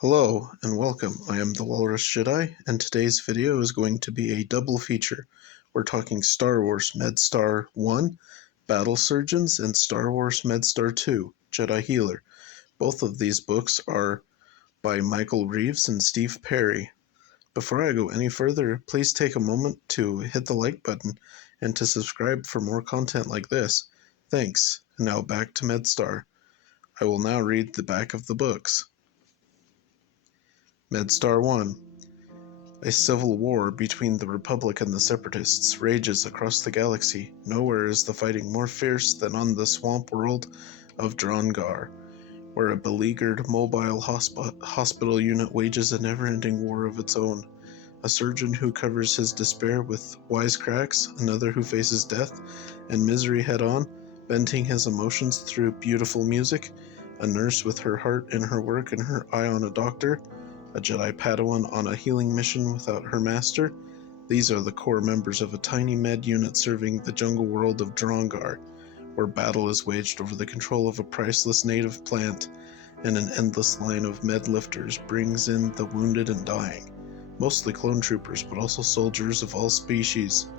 Hello and welcome. I am the Walrus Jedi, and today's video is going to be a double feature. We're talking Star Wars Medstar 1, Battle Surgeons, and Star Wars Medstar 2, Jedi Healer. Both of these books are by Michael Reeves and Steve Perry. Before I go any further, please take a moment to hit the like button and to subscribe for more content like this. Thanks. Now back to Medstar. I will now read the back of the books. Medstar 1. A civil war between the Republic and the Separatists rages across the galaxy. Nowhere is the fighting more fierce than on the swamp world of Drongar, where a beleaguered mobile hospital unit wages a never-ending war of its own. A surgeon who covers his despair with wisecracks, another who faces death and misery head-on, venting his emotions through beautiful music, a nurse with her heart in her work and her eye on a doctor, a Jedi Padawan on a healing mission without her master. These are the core members of a tiny med unit serving the jungle world of Drongar, where battle is waged over the control of a priceless native plant, and an endless line of med lifters brings in the wounded and dying, mostly clone troopers, but also soldiers of all species.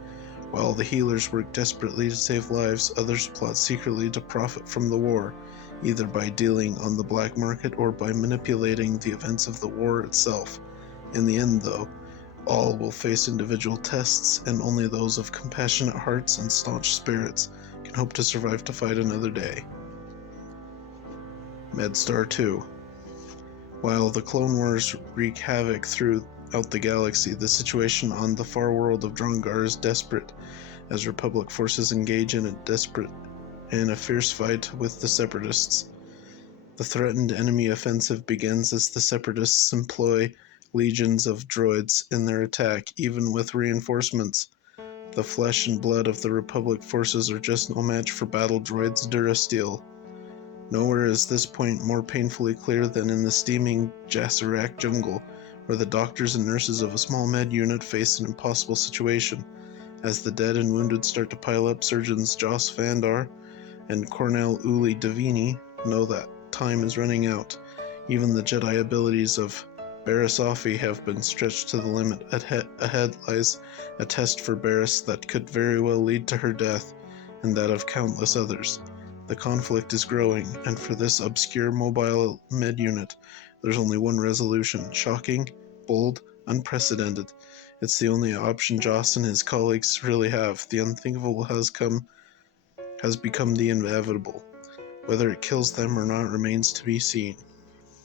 While the healers work desperately to save lives, others plot secretly to profit from the war, either by dealing on the black market or by manipulating the events of the war itself. In the end, though, all will face individual tests, and only those of compassionate hearts and staunch spirits can hope to survive to fight another day. Medstar 2. While the Clone Wars wreak havoc throughout the galaxy, the situation on the far world of Drongar is desperate, as Republic forces engage in a fierce fight with the Separatists. The threatened enemy offensive begins as the Separatists employ legions of droids in their attack, even with reinforcements. The flesh and blood of the Republic forces are just no match for battle droids' Durasteel. Nowhere is this point more painfully clear than in the steaming Jassarak jungle, where the doctors and nurses of a small med unit face an impossible situation. As the dead and wounded start to pile up, surgeons Joss Vandar and Cornell Uli Davini know that time is running out. Even the Jedi abilities of Barriss have been stretched to the limit. Ahead lies a test for Barriss that could very well lead to her death, and that of countless others. The conflict is growing, and for this obscure mobile med unit, there's only one resolution: shocking, bold, unprecedented. It's the only option Joss and his colleagues really have. The unthinkable has become the inevitable. Whether it kills them or not remains to be seen.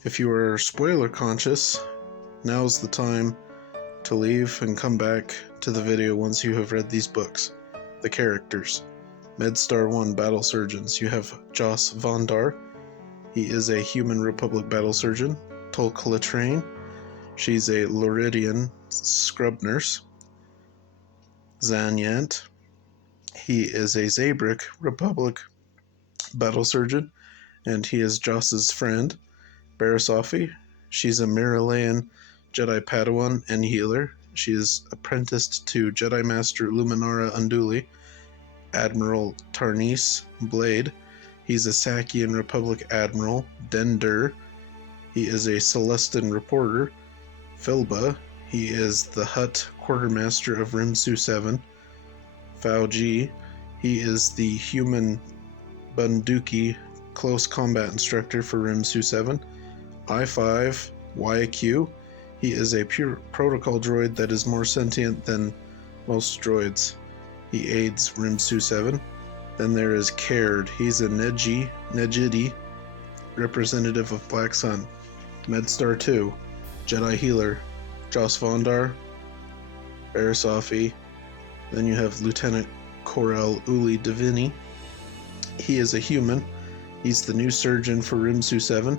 If you are spoiler conscious, now's the time to leave and come back to the video once you have read these books. The characters. Medstar 1 Battle Surgeons. You have Joss Vandar. He is a human Republic battle surgeon. Tolk Latrain. She's a Loridian scrub nurse. Zanyant. He is a Zabrak Republic battle surgeon, and he is Joss's friend. Barriss, she's a Mirilayan Jedi Padawan and healer. She is apprenticed to Jedi Master Luminara Unduli. Admiral Tarnis Blade. He's a Sakian Republic Admiral. Dender. He is a Celestin reporter. Filba. He is the Hutt Quartermaster of Rimsu 7. Fauji. He is the human Bunduki close combat instructor for Rimsu 7. I-5 YQ. He is a pure protocol droid that is more sentient than most droids. He aids Rimsu 7. Then there is Caird. He's a Nejidi representative of Black Sun. Medstar 2 Jedi Healer. Joss Vandar. Barriss. Then you have Lieutenant Corel Uli Davini. He is a human. He's the new surgeon for Rimsu 7.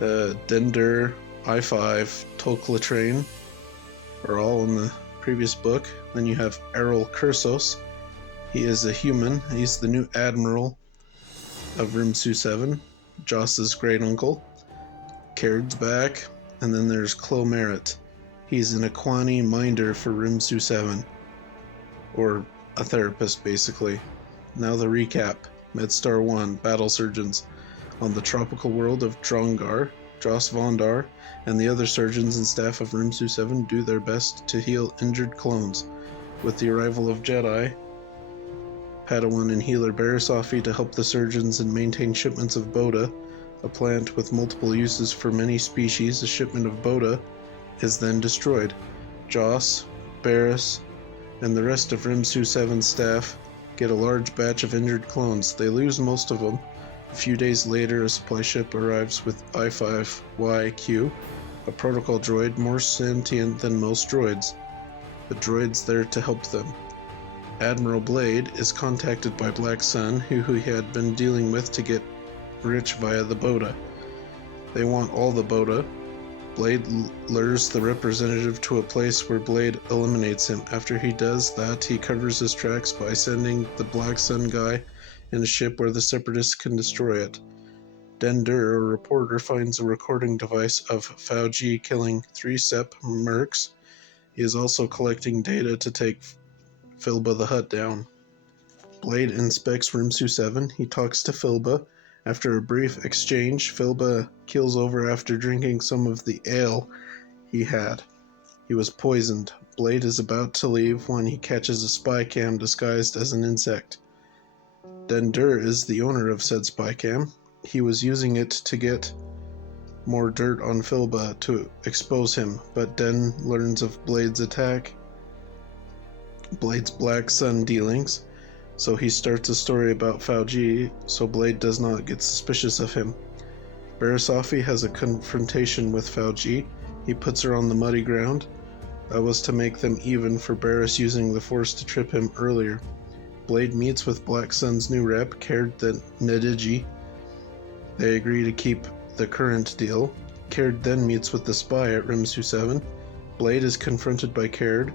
Dender, I-5, Tolk Latrain are all in the previous book. Then you have Errol Kursos. He is a human. He's the new admiral of Rimsu 7. Joss's great uncle. Caird's back. And then there's Clo Merritt. He's an Aquani minder for Rimsu 7. Or a therapist, basically. Now the recap. Medstar 1 Battle Surgeons. On the tropical world of Drongar, Joss Vondar, and the other surgeons and staff of Rimsu 7 do their best to heal injured clones. With the arrival of Jedi, Padawan and healer Barisafi to help the surgeons and maintain shipments of Boda, a plant with multiple uses for many species, a shipment of Boda is then destroyed. Joss, Barris, and the rest of Rimsu 7 staff get a large batch of injured clones. They lose most of them. A few days later, a supply ship arrives with I-5YQ, a protocol droid more sentient than most droids. The droid's there to help them. Admiral Blade is contacted by Black Sun, who he had been dealing with to get rich via the Boda. They want all the Boda. Blade lures the representative to a place where Blade eliminates him. After he does that, he covers his tracks by sending the Black Sun guy in a ship where the Separatists can destroy it. Dendur, a reporter, finds a recording device of Fauji killing 3 Sep mercs. He is also collecting data to take Filba the Hutt down. Blade inspects Rimsu 7. He talks to Filba. After a brief exchange, Filba keels over after drinking some of the ale he had. He was poisoned. Blade is about to leave when he catches a spy cam disguised as an insect. Dendur is the owner of said spy cam. He was using it to get more dirt on Filba to expose him, but Den learns of Blade's attack, Blade's Black Sun dealings, so he starts a story about Fauji so Blade does not get suspicious of him. Barisafi has a confrontation with Fauji. He puts her on the muddy ground. That was to make them even for Barris using the Force to trip him earlier. Blade meets with Black Sun's new rep, Caird the Nedigi. They agree to keep the current deal. Caird then meets with the spy at Rimsu 7. Blade is confronted by Caird.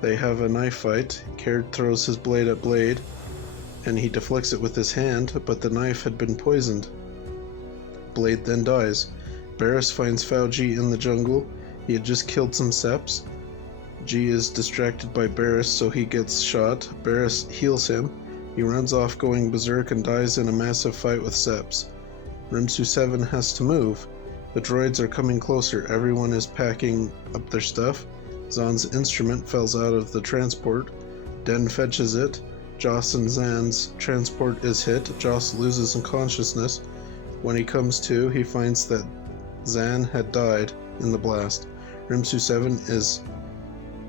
They have a knife fight. Caird throws his blade at Blade, and he deflects it with his hand, but the knife had been poisoned. Blade then dies. Barris finds Fauji in the jungle. He had just killed some Seps. G is distracted by Barris, so he gets shot. Barris heals him. He runs off going berserk and dies in a massive fight with Seps. Rimsu 7 has to move. The droids are coming closer. Everyone is packing up their stuff. Zan's instrument falls out of the transport. Den fetches it. Joss and Zan's transport is hit. Joss loses consciousness. When he comes to, he finds that Zan had died in the blast. Rimsu 7 is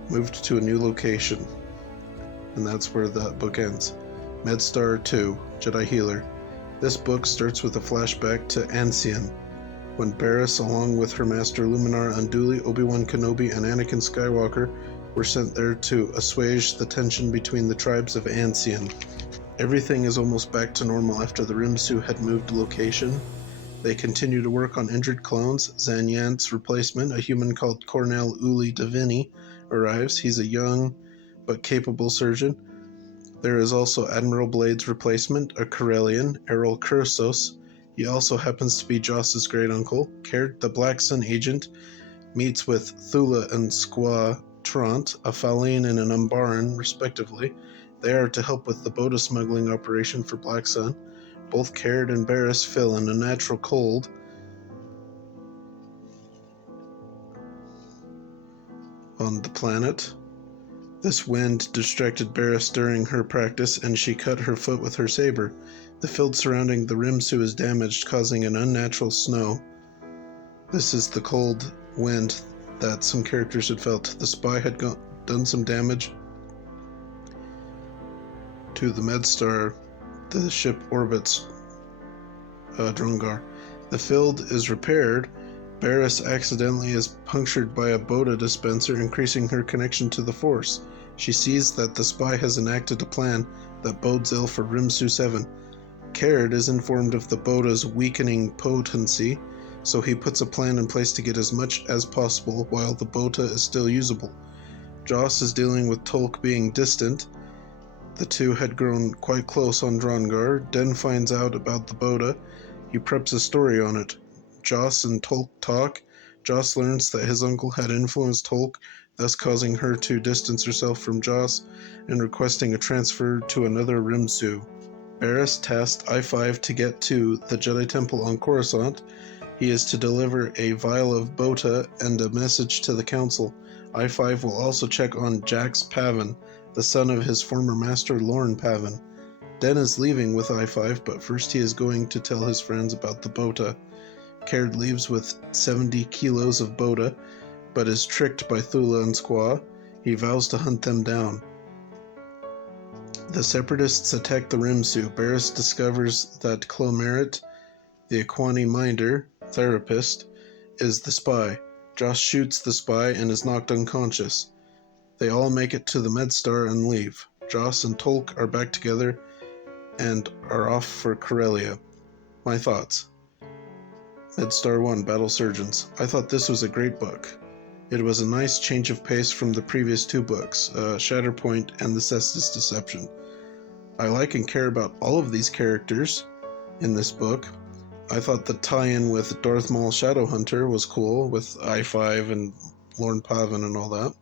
moved to a new location. And that's where the book ends. Medstar 2, Jedi Healer. This book starts with a flashback to Ancien, when Barris, along with her master Luminar Unduli, Obi-Wan Kenobi, and Anakin Skywalker, were sent there to assuage the tension between the tribes of Ancien. Everything is almost back to normal after the Rimsu had moved location. They continue to work on injured clones. Zan Yant's replacement, a human called Cornel Uli Divini, arrives. He's a young but capable surgeon. There is also Admiral Blade's replacement, a Corellian, Errol Kursos. He also happens to be Joss's great-uncle. Caird, the Black Sun agent, meets with Thula and Squaw Trant, a Faline and an Umbaran, respectively. They are to help with the Boda smuggling operation for Black Sun. Both Caird and Barris feel in a natural cold. On the planet. This wind distracted Barris during her practice, and she cut her foot with her saber. The field surrounding the Rimsu is damaged, causing an unnatural snow. This is the cold wind that some characters had felt. The spy had done some damage to the Medstar. The ship orbits Drungar. The field is repaired. Barris accidentally is punctured by a Boda dispenser, increasing her connection to the Force. She sees that the spy has enacted a plan that bodes ill for Rimsu 7. Caird is informed of the Boda's weakening potency, so he puts a plan in place to get as much as possible while the Boda is still usable. Joss is dealing with Tolk being distant. The two had grown quite close on Drongar. Den finds out about the Boda. He preps a story on it. Joss and Tolk talk. Joss learns that his uncle had influenced Tolk, thus causing her to distance herself from Joss and requesting a transfer to another Rimsu. Barris tasked I-5 to get to the Jedi Temple on Coruscant. He is to deliver a vial of Bota and a message to the council. I-5 will also check on Jax Pavin, the son of his former master Lorne Pavin. Den is leaving with I-5, but first he is going to tell his friends about the Bota. Caird leaves with 70 kilos of Bota, but is tricked by Thula and Squaw. He vows to hunt them down. The Separatists attack the Rimsu. Barriss discovers that Clomerit, the Aquani minder, therapist, is the spy. Joss shoots the spy and is knocked unconscious. They all make it to the Medstar and leave. Joss and Tolk are back together and are off for Corellia. My thoughts. Medstar 1, Battle Surgeons. I thought this was a great book. It was a nice change of pace from the previous two books, Shatterpoint and the Cestus Deception. I like and care about all of these characters in this book. I thought the tie-in with Darth Maul Shadowhunter was cool, with I-5 and Lorne Pavin and all that.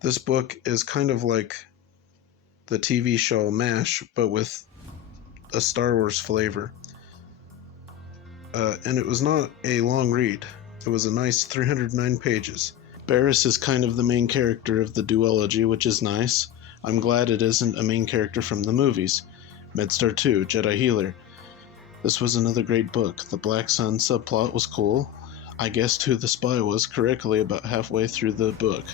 This book is kind of like the TV show MASH, but with a Star Wars flavor. And it was not a long read. It was a nice 309 pages. Barriss is kind of the main character of the duology, which is nice. I'm glad it isn't a main character from the movies. Medstar 2, Jedi Healer. This was another great book. The Black Sun subplot was cool. I guessed who the spy was correctly about halfway through the book.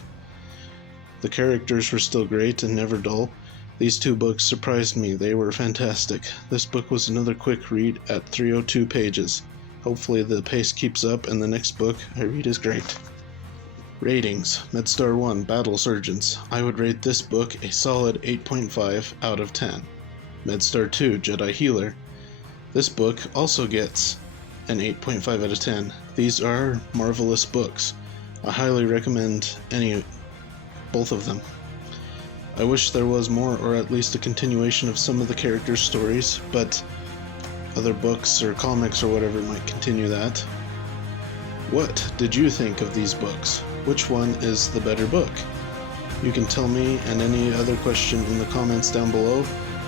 The characters were still great and never dull. These two books surprised me. They were fantastic. This book was another quick read at 302 pages. Hopefully the pace keeps up and the next book I read is great. Ratings. Medstar 1, Battle Surgeons. I would rate this book a solid 8.5 out of 10. Medstar 2, Jedi Healer. This book also gets an 8.5 out of 10. These are marvelous books. I highly recommend both of them. I wish there was more, or at least a continuation of some of the characters' stories, but other books or comics or whatever might continue that. What did you think of these books? Which one is the better book? You can tell me and any other question in the comments down below.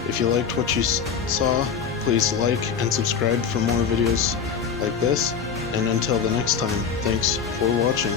If you liked what you saw, please like and subscribe for more videos like this, and until the next time, thanks for watching.